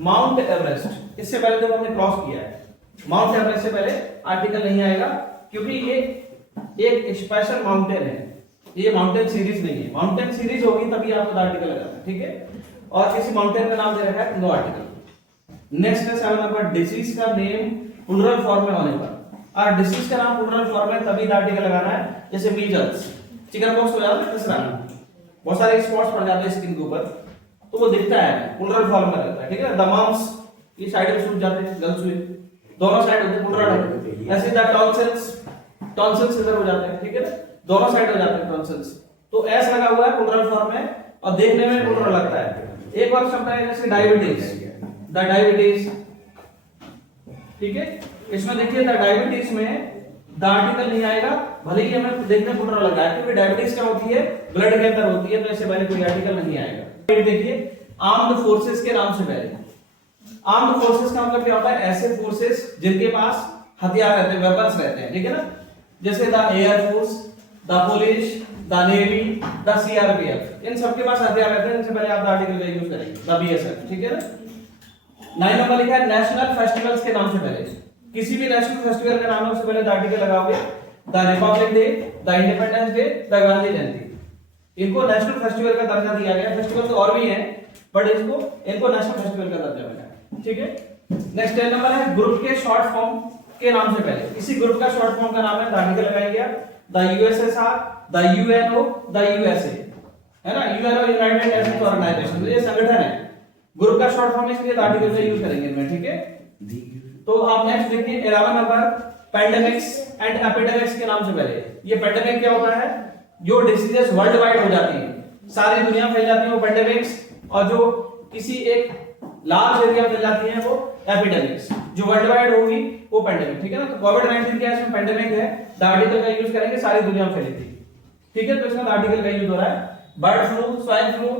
माउंट एवरेस्ट, इससे पहले जब हमने क्रॉस किया है, माउंट एवरेस्ट से पहले आर्टिकल नहीं आएगा क्योंकि ये एक स्पेशल माउंटेन है, ये माउंटेन सीरीज नहीं है। माउंटेन सीरीज होगी तभी आपको आर्टिकल लगाना है। ठीक है, और किसी माउंटेन का नाम दे रखा है, नो आर्टिकल। नेक्स्ट है 7 नंबर, डिसीज का नेम प्लुरल फॉर्म में होने पर, और डिसीज का नाम प्लुरल फॉर्म में तभी आर्टिकल लगाना है। जैसे मीजल्स, चिकन पॉक्स हो जाता है, तीसरा बहुत सारे स्पॉट्स पड़ जाते हैं स्किन के ऊपर तो वो दिखता है, प्लुरल फॉर्म में रहता है। ठीक है, द मम्स, ये साइड में सूज जाते हैं, गर्ल्स हुए दोनों साइड होते हैं, प्लुरल। ऐसे द टॉन्सिल्स, टॉन्सिल्स इधर हो जाते हैं। ठीक है ना, दोनों साइड हो जाते हैं टॉन्सिल्स, तो एस लगा हुआ है प्लुरल फॉर्म में और देखने में प्लुरल लगता है। एक और शब्द है जैसे डायबिटीज, द डायबिटीज। ठीक है, इसमें देखिए द डायबिटीज में द आर्टिकल नहीं आएगा, भले ही हमें देखने में प्लुरल लगा है, क्योंकि डायबिटीज क्या होती है, ब्लड के अंदर होती है, तो इससे पहले कोई आर्टिकल नहीं आएगा। देखिए आर्म्ड फोर्सेस के नाम से पहले, आर्म्ड फोर्सेस का मतलब क्या होता है, ऐसे फोर्सेस जिनके पास हथियार रहते हैं, वेपन्स रहते हैं। ठीक है ना, जैसे the air force, the police, the navy, the CRPF, इन सबके पास हथियार रहते हैं। इनसे पहले आप आर्टिकल का यूज करेंगे, द बीएसएफ। ठीक है ना। 9 नंबर लिखा है नेशनल फेस्टिवल्स के नाम से पहले, किसी भी नेशनल फेस्टिवल के नाम से पहले आर्टिकल लगाओगे, the republic day, the independence day, the Gandhi Jayanti. इनको नेशनल फेस्टिवल का दर्जा दिया गया। फेस्टिवल तो और भी हैं बट इनको नेशनल फेस्टिवल का दर्जा मिला है। ठीक है, नेक्स्ट 10 नंबर है ग्रुप के शॉर्ट फॉर्म के नाम से पहले, किसी ग्रुप का शॉर्ट फॉर्म का नाम है, आर्टिकल लगाएंगे। The USSR, the UNO, the USA, है ना, यूएनओ यूनाइटेड नेशंस ऑर्गेनाइजेशन, ये संगठन है, ग्रुप का शॉर्ट फॉर्म, इसलिए आर्टिकल का यूज करेंगे इनमें। ठीक है, तो आप नेक्स्ट देखिए 11 नंबर, पैंडेमिक्स एंड एपिडेमिक्स के नाम से पहले। ये पैंडेमिक क्या होता है, जो डिसीजेस वर्ल्ड वाइड हो जाती हैं, सारी दुनिया फैल जाती है, वो पैंडेमिक्स, और जो किसी एक लार्ज एरिया फैल जाती है वो एपिडेमिक्स, जो वर्ल्ड वाइड होगी वो पैंडेमिक। ठीक है ना, तो कोविड-19 क्या है, इसमें पैंडेमिक है, द आर्टिकल का यूज करेंगे, सारी दुनिया में फैली थी। ठीक है, तो इसमें आर्टिकल का यूज हो रहा है। बर्ड फ्लू, स्वाइन फ्लू,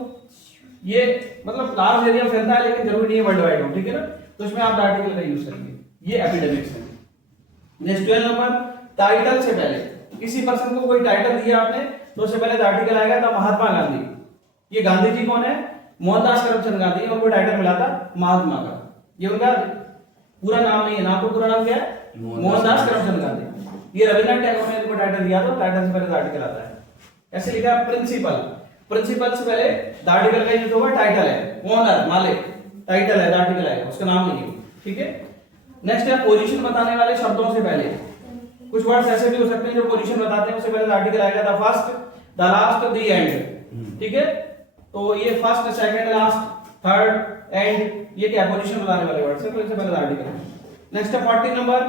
ये मतलब लार्ज एरिया फैलता है लेकिन जरूरी नहीं है वर्ल्ड वाइड हो। ठीक है ना, तो इसमें आप आर्टिकल का यूज करेंगे, ये एपिडेमिक्स है। नेक्स्ट 12 नंबर, टाइटल से पहले, किसी पर्सन को कोई टाइटल दिया आपने तो उससे पहले आर्टिकल आएगा, था महात्मा गांधी। ये गांधी जी कौन है, मोहनदास करमचंद गांधी, उनको टाइटल मिला था महात्मा का। ये उनका पूरा नाम नहीं है, नाम तो पूरा नाम क्या है, मोहनदास करमचंद गांधी। ये रविन्द्रनाथ टैगोर ने इनको टाइटल दिया, तो टाइटल से पहले आर्टिकल आता है। ऐसे लिखा प्रिंसिपल, प्रिंसिपल से पहले आर्टिकल का यूज होगा, टाइटल है, ओनर, मालिक, टाइटल है, आर्टिकल है, उसका नाम नहीं है। ठीक है, नेक्स्ट है पोजीशन बताने वाले शब्दों से पहले, कुछ वर्ड्स ऐसे भी हो सकते हैं जो पोजीशन बताते हैं, उससे पहले आर्टिकल आएगा, the first, the last, the end. ठीक है, तो ये first, second, last, third, and, ये क्या पोजीशन बताने वाले वर्ड्स है, तो इससे पहले आर्टिकल है। नेक्स्ट है 40 नंबर,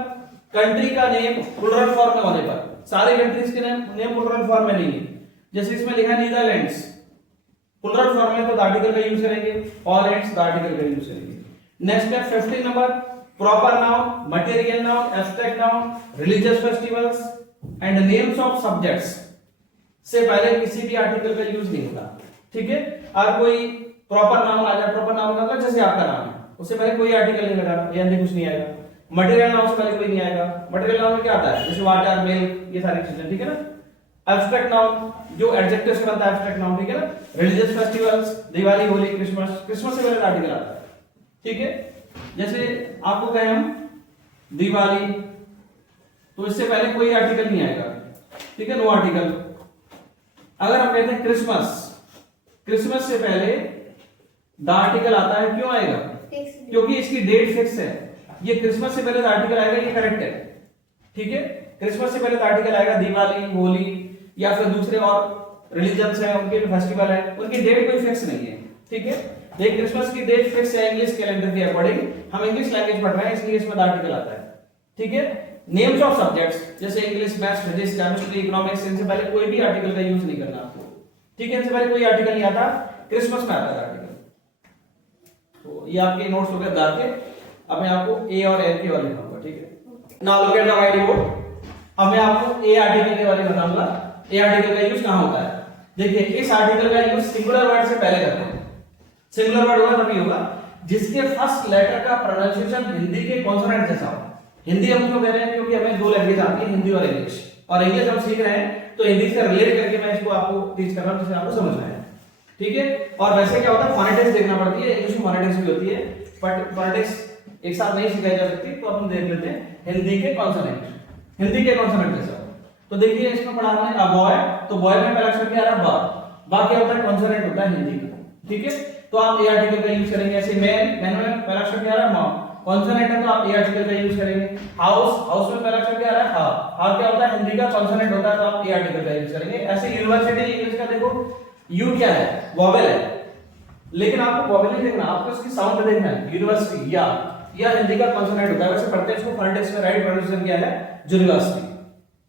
कंट्री का नेम प्लुरल फॉर्म में होने पर, सारी कंट्रीज के नेम प्लुरल फॉर्म में नहीं है। जैसे इसमें लिखा है नीदरलैंड्स, प्लुरल फॉर्म में तो आर्टिकल का यूज करेंगे, हॉलैंड्स आर्टिकल का यूज करेंगे। नेक्स्ट है 15 number, proper noun, material noun, abstract noun, religious festivals and names of subjects से पहले किसी भी आर्टिकल का यूज नहीं होता। ठीक है, और कोई प्रॉपर नाउन आ जाए, प्रॉपर नाउन मतलब जैसे आपका नाम है, उससे पहले कोई आर्टिकल नहीं लगाना, यानी कुछ नहीं आएगा। मटेरियल नाउन से पहले कोई नहीं आएगा, मटेरियल नाउन में क्या आता है, जैसे वाटर, मिल्क, ये सारी चीजें। ठीक है ना, एब्स्ट्रैक्ट नाउन जो एडजेक्टिव से बनता है, एब्स्ट्रैक्ट नाउन। ठीक है ना, religious festivals, Diwali, Holi, Christmas, Christmas से पहले आर्टिकल आता है। ठीक है, जैसे आपको कहें हम दिवाली, तो इससे पहले कोई आर्टिकल नहीं आएगा। ठीक है, नो आर्टिकल। अगर हम कहते हैं क्रिसमस, क्रिसमस से पहले द आर्टिकल आता है, क्यों आएगा? क्योंकि इसकी डेट फिक्स है। ये क्रिसमस से पहले द आर्टिकल आएगा, ये करेक्ट है, ठीक है। क्रिसमस से पहले द आर्टिकल आएगा, दिवाली, होली या फिर दूसरे और रिलीजन्स हैं, उनके जो फेस्टिवल है उनकी डेट कोई फिक्स नहीं है, ठीक है। लेकिन क्रिसमस की डेट फिक्स है इंग्लिश कैलेंडर के अकॉर्डिंग, हम इंग्लिश लैंग्वेज पढ़ रहे हैं इसलिए इसमें द आर्टिकल आता है, ठीक है। नेम्स ऑफ सब्जेक्ट्स जैसे English, maths, physics, chemistry, economics, इनसे पहले कोई भी आर्टिकल का यूज नहीं करना आपको, ठीक है। इनसे पहले कोई आर्टिकल नहीं आता, क्रिसमस में आता है आर्टिकल। तो ये आपके नोट्स हो गए दा के। अब मैं आपको ए और एल के वाले बताऊंगा, ठीक है। Now look at the white board. अब मैं आपको ए आर्टिकल के बारे में बताऊंगा। ए आर्टिकल का यूज कहां होता है? देखिए, इस आर्टिकल का यूज सिंगुलर वर्ड से पहले करते हैं। सिंगुलर वर्ड होगा तभी होगा जिसके फर्स्ट लेटर का प्रोनाउंसिएशन हिंदी के कॉन्सोनेंट जैसा हो। हिंदी हम क्यों कह रहे हैं? क्योंकि हमें दो लैंग्वेज आती है, हिंदी और इंग्लिश, और इंग्लिश हम सीख रहे हैं तो हिंदी से रिलेट करके मैं इसको आपको टीच कर रहा हूं जिससे आपको समझना है, ठीक है। और वैसे क्या होता है, फोनेटिक्स देखना पड़ती है, इंग्लिश में फोनेटिक्स भी होती है, बट फोनेटिक्स एक साथ नहीं सिखाई जा सकती, तो हम देख लेते हैं हिंदी के कॉन्सोनेंट, हिंदी के कॉन्सोनेंट जैसा। तो देखिए, इसमें पढ़ा हमने अ बॉय, तो बॉय में पहला अक्षर क्या आ रहा है? बा क्या होता है? कॉन्सोनेंट होता है हिंदी का, ठीक है। तो आप ए आर्टिकल का यूज करेंगे। ऐसे मैन, मैन में पहला अक्षर क्या आ रहा है? मा, कॉन्सोनेंट है तो आप ए आर्टिकल का यूज करेंगे। हाउस, हाउस में पहला अक्षर क्या आ रहा है? हा, हा क्या होता है? हिंदी का कॉन्सोनेंट होता है, तो आप ए आर्टिकल का यूज करेंगे। ऐसे यूनिवर्सिटी इंग्लिश का देखो, यू क्या है? वोवेल है, लेकिन आपको वोवेल नहीं देखना, आपको इसकी साउंड देखना है। यूनिवर्सिटी या हिंदी का कॉन्सोनेंट होता है। वैसे पढ़ते हैं इसको फोनेटिक्स में, राइट प्रोनाउंसिएशन क्या है? यूनिवर्सिटी।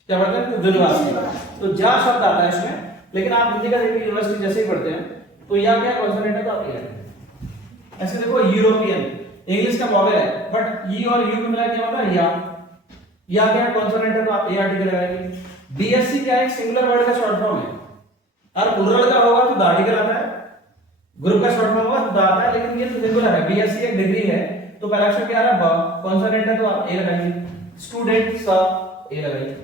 क्या पढ़ते हैं? यूनिवर्सिटी। तो जा शब्द आता है इसमें, लेकिन आप हिंदी का देखिए यूनिवर्सिटी जैसे ही पढ़ते हैं तो या क्या कॉन्सोनेंट है तो आप ए। ऐसे देखो, यूरोपियन इंग्लिश का वोवेल है, बट ई और यू को मिला क्या होता है? या क्या कॉन्सोनेंट है तो आप ए आर्टिकल लगाएंगे। बीएससी क्या है? सिंगुलर वर्ड का शॉर्ट फॉर्म है। और प्लूरल का होगा तो द आर्टिकल आता है, ग्रुप का शॉर्ट फॉर्म होगा तो द आता है, लेकिन ये तो सिंगुलर है। बीएससी एक डिग्री है, तो पहला अक्षर क्या आ रहा है? ब, कॉन्सोनेंट है तो आप ए लगाएंगे। स्टूडेंट सा, ए लगाइए।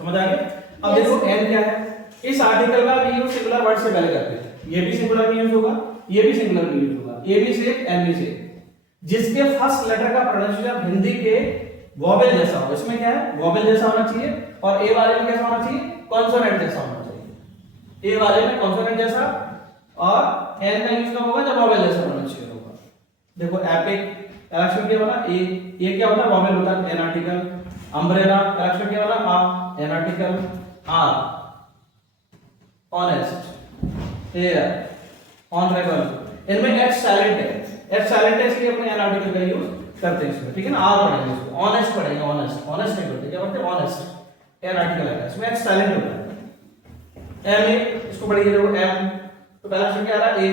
समझ आ गया? अब देखो एन क्या है? इस आर्टिकल का भी यूज सिंगुलर वर्ड से पहले करते हैं। ये भी सिंगुलर में यूज होगा, ये भी सिंगुलर में यूज होगा। ए भी से, एन भी से, जिसके फर्स्ट लेटर का प्रोनाउंसिएशन हिंदी के वोवेल जैसा हो। इसमें क्या है? वोवेल जैसा होना चाहिए, और ए वाले में कैसा होना चाहिए? कॉन्सोनेंट जैसा होना चाहिए। ए वाले में कॉन्सोनेंट जैसा, और एन का यूज कब होगा? जब वोवेल जैसा होना चाहिए होगा। देखो, एपिक अक्षर क्या बना? ए क्या होता है? वोवेल होता है, एन आर्टिकल। अम्ब्रेला अक्षर क्या बना? आ, an article. Hour, honest, heir, honourable, इनमें एच साइलेंट है। एच साइलेंट है इसलिए अपने एन आर्टिकल का यूज करते हैं इसमें, ठीक है ना। आर पढ़ेंगे इसको, ऑनेस्ट पढ़ेंगे, ऑनेस्ट, ऑनेस्ट नहीं बोलते, क्या बोलते हैं? ऑनेस्ट, एन आर्टिकल है, इसमें एच साइलेंट होता है। एम ए, इसको पढ़िए, देखो एम, तो पहला अक्षर क्या आ रहा है? ए,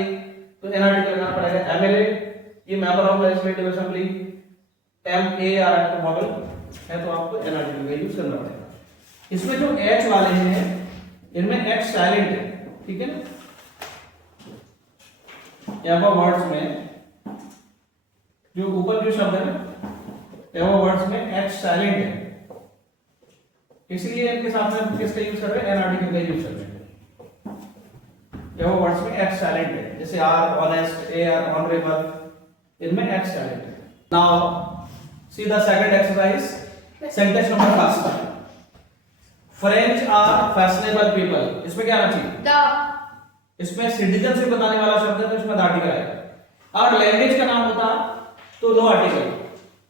तो एन आर्टिकल लगाना पड़ेगा। एमएलए, ये member of legislative assembly, M ए आ रहा है तो वोवेल है, तो आपको एन आर्टिकल का यूज करना पड़ेगा। इसमें जो एच वाले हैं इनमें एच साइलेंट है, ठीक है ना। एवो वर्ड्स में जो ऊपर जो शब्द है ना, एवो वर्ड्स में एच साइलेंट है, इसलिए इनके साथ में हम किसका यूज कर रहे हैं? एन आर्टिकल का यूज कर रहे हैं। एवो वर्ड्स में एच साइलेंट है, जैसे आर, ऑनेस्ट, एयर, ऑनरेबल, इनमें एच साइलेंट है। Now see the second exercise, sentence number first. French are fashionable people, इसमें क्या आना चाहिए? द। इसमें सिटीजनशिप बताने वाला शब्द है तो इसमें द आर्टिकल आएगा। और लैंग्वेज का नाम होता तो नो आर्टिकल,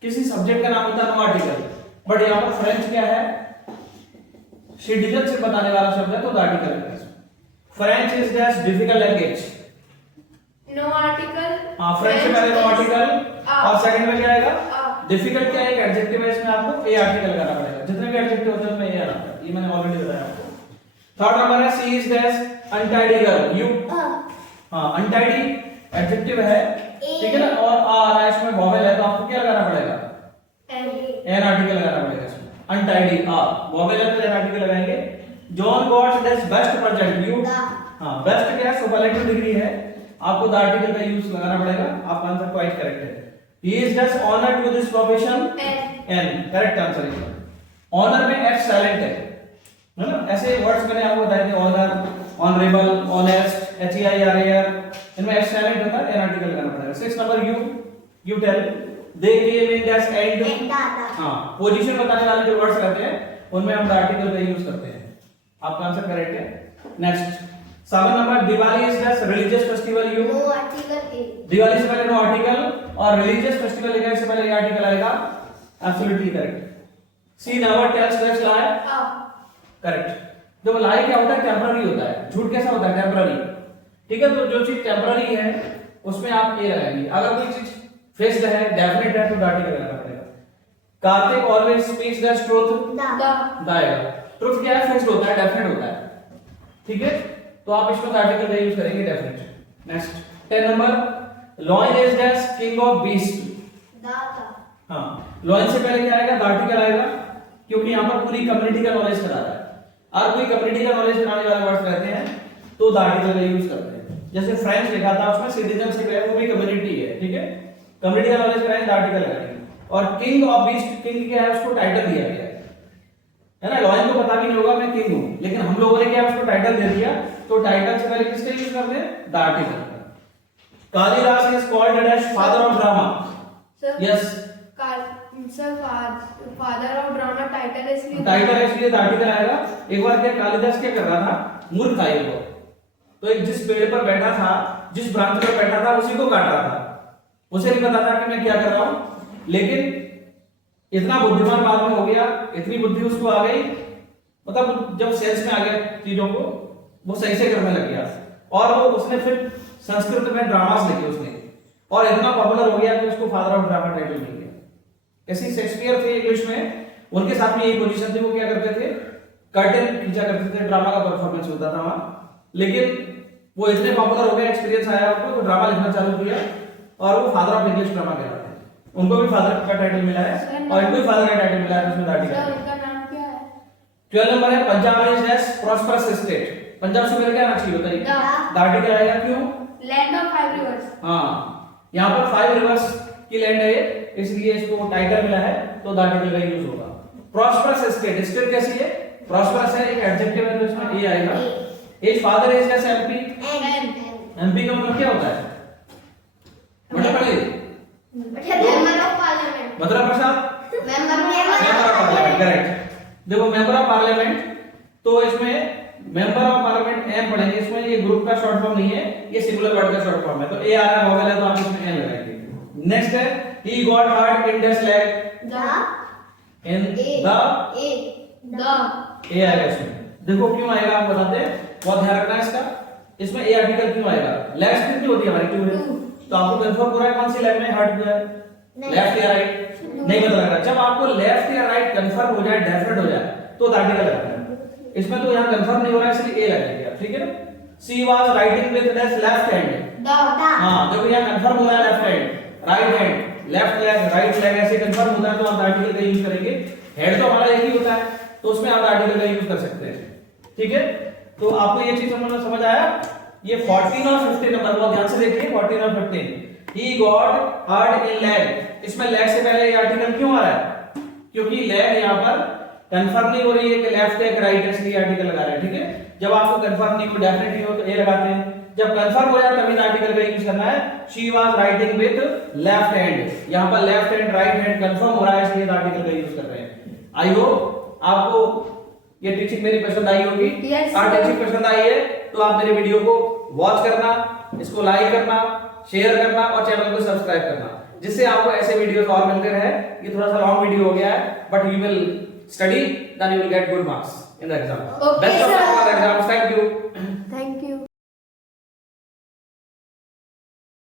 किसी सब्जेक्ट का नाम होता नो आर्टिकल, बट यहां पर फ्रेंच क्या है? सिटीजनशिप बताने वाला शब्द है तो द आर्टिकल है। French is that difficult language, no article. हां, फ्रेंच से पहले नो आर्टिकल, और सेकंड में क्या आएगा? डिफिकल्ट क्या है? एक एडजेक्टिव है, इसमें आपको ए आर्टिकल लगाना पड़ेगा। जितने भी एडजेक्टिव होते हैं उसमें ए आता है, ये मैंने ऑलरेडी बताया आपको। थर्ड नंबर है she is that untidy girl, you, हां, अनटाइडी एडजेक्टिव है, ठीक है ना, और आ रहा है इसमें वोवेल है तो आपको क्या लगाना पड़ेगा? एन आर्टिकल लगाना पड़ेगा इसमें। अनटाइडी, आ, वोवेल है तो एन आर्टिकल लगाएंगे। John gots that best project, you, हां, बेस्ट क्या है? सुपरलेटिव डिग्री है, आपको द आर्टिकल का यूज लगाना पड़ेगा। आपका आंसर क्वाइट करेक्ट है। He is thus honored to this profession, N, correct answer है। ऑनर में एच साइलेंट है ना। ऐसे वर्ड्स मैंने आपको बताए थे, honour, honourable, honest, H E I R A R, इनमें एच साइलेंट होता है, एन आर्टिकल लगाना पड़ेगा। 6 number, you tell, they came in that end, हां, पोजीशन बताने वाले जो वर्ड्स रहते हैं उनमें हम द आर्टिकल का यूज करते हैं। आपका आंसर करेक्ट है। Next 7 number, Diwali is the religious festival you. No article A. Diwali से पहले नो आर्टिकल और रिलीजियस फेस्टिवल लिखा है, इससे पहले ये आर्टिकल आएगा। Absolutely correct. She never tells that's lie. Correct. देखो लाई क्या होता है, टेंपररी होता है। झूठ कैसा होता है, टेंपररी। ठीक है, तो जो चीज टेंपररी है उसमें आप ए लगाएंगे। अगर कोई चीज फिक्स्ड है, डेफिनेट है, तो आर्टिकल लगाना पड़ेगा। Kartik always speaks the truth. The आएगा। ट्रुथ क्या है, फिक्स्ड होता है, डेफिनेट होता है। ठीक है, तो आप इसमें आर्टिकल का यूज करेंगे, definite. Next 10 number, lion is the king of beast. हाँ, लॉयन से पहले क्या आएगा, द आर्टिकल आएगा, क्योंकि यहाँ पर पूरी कम्युनिटी का नॉलेज करा रहा है। और कोई कम्युनिटी का नॉलेज कराने वाले वर्ड्स रहते हैं तो द आर्टिकल का यूज करते हैं। जैसे फ्रेंच लिखा था, उसमें सिटीजनशिप है, वो भी कम्युनिटी है। ठीक है, कम्युनिटी का नॉलेज कराएंगे, द आर्टिकल लगाएंगे। और किंग ऑफ बीस्ट, किंग क्या है, उसको टाइटल दिया गया है ना। लॉयन को पता भी नहीं होगा मैं किंग हूं, लेकिन हम लोगों ने क्या उसको टाइटल दे दिया, तो टाइटल से पहले किसका यूज करते हैं, the article. Kalidas is called as father of drama. Yes, father of drama title इसलिए द आर्टिकल आएगा। एक बार क्या कालिदास क्या कर रहा था, मूर्ख था ये वो, तो एक जिस पेड़ पर बैठा था, जिस ब्रांच पर बैठा था, उसी को काट रहा था। उसे नहीं पता था कि मैं क्या कर रहा हूं, लेकिन इतना बुद्धिमान बाद में हो गया, इतनी बुद्धि उसको आ गई, मतलब जब सेल्स में आ गया चीजों को, वो सही से करने लग गया। और वो उसने फिर संस्कृत में ड्रामास लिखे उसने, और इतना पॉपुलर हो गया कि उसको फादर ऑफ ड्रामा टाइटल मिल गया। ऐसे शेक्सपियर थे इंग्लिश में, उनके साथ में यही पोजीशन थी। वो क्या करते थे, कर्टेन खींचा करते थे, ड्रामा का परफॉर्मेंस होता था वहां। लेकिन वो इतने पॉपुलर हो गया, एक्सपीरियंस आया उनको, तो ड्रामा लिखना चालू किया, और वो फादर ऑफ इंग्लिश ड्रामा कहलाते हैं। उनको भी फादर का टाइटल मिला है, और इनको भी फादर का टाइटल मिला है, उसमें दाढ़ी का। उनका नाम क्या है? 12 नंबर है, Punjab is as prosperous state. Punjab से पहले क्या आना चाहिए, बताइए। दाढ़ी क्या आएगा, क्यों? Land of 5 reverse. हाँ, यहाँ पर 5 रिवर्स की लैंड है, इसलिए इसको टाइटल मिला है, तो दाढ़ी का यूज होगा। प्रॉस्परस स्टेट, स्टेट कैसी है, प्रॉस्परस है, एक एडजेक्टिव है, तो इसमें ए आएगा। As father is as MP. MP का मतलब क्या होता है, मतलब पढ़ लीजिए। Member of parliament. मतलब Prasad, member member of parliament, correct. देखो मेंबर ऑफ पार्लियामेंट, तो इसमें मेंबर ऑफ पार्लियामेंट एम पढ़ेंगे, इसमें ये ग्रुप का शॉर्ट फॉर्म नहीं है, ये सिंगुलर वर्ड का शॉर्ट फॉर्म है, तो ए आ रहा है, वोवेल है, तो आप इसमें एन लगाएंगे। नेक्स्ट है, he got hurt in the slag. In the A आएगा इसमें। देखो क्यों आएगा, आप बताते हैं, बहुत ध्यान रखना है इसका। इसमें ए आर्टिकल क्यों आएगा, लेफ्ट कितनी होती है हमारी, 2 है, तो आपको कंफर्म हो रहा है कौन सी लेग में हर्ट हुआ है, लेफ्ट या राइट, नहीं पता लग रहा। जब आपको लेफ्ट या राइट कंफर्म हो जाए, डेफिनेट हो जाए, तो आर्टिकल लगाना है। इसमें तो यहाँ कंफर्म नहीं हो रहा है, इसलिए ए लगाएंगे आप। ठीक है ना, she was writing with his left hand. हां, देखो यहाँ कंफर्म हो रहा है, left hand, right hand, left leg, right leg, ऐसे कंफर्म होता है, तो आप आर्टिकल का यूज करेंगे। हेड तो हमारा एक ही होता है, तो उसमें आप आर्टिकल का यूज कर सकते हैं। ठीक है, तो आपको ये चीज समझ आया। ये 14 और 15 नंबर को ध्यान से देखिए, 14 और 15। He got hurt in leg, इसमें लेग से पहले ये आर्टिकल क्यों आ रहा है, क्योंकि लेग यहाँ पर कंफर्म नहीं हो रही है कि लेफ्ट है कि राइट है, इसलिए आर्टिकल लगा रहे हैं। ठीक है, जब आपको कंफर्म नहीं हो, डेफिनेट नहीं हो, तो ए लगाते हैं। जब कंफर्म हो जाए तभी आर्टिकल का यूज करना है। She was writing with left hand, यहाँ पर left hand, right hand confirm हो रहा है, इसलिए आर्टिकल का यूज कर रहे हैं। आई होप आपको ये टीचिंग मेरी पसंद आई होगी। अगर टीचिंग पसंद आई है तो आप मेरे वीडियो को वॉच करना, इसको लाइक करना, शेयर करना और चैनल को सब्सक्राइब करना, जिससे आपको ऐसे वीडियोस और मिलते रहे। ये थोड़ा सा लॉन्ग वीडियो हो गया है, but you will study, then you will get good marks in the exam. Best of luck for the exams. Thank you.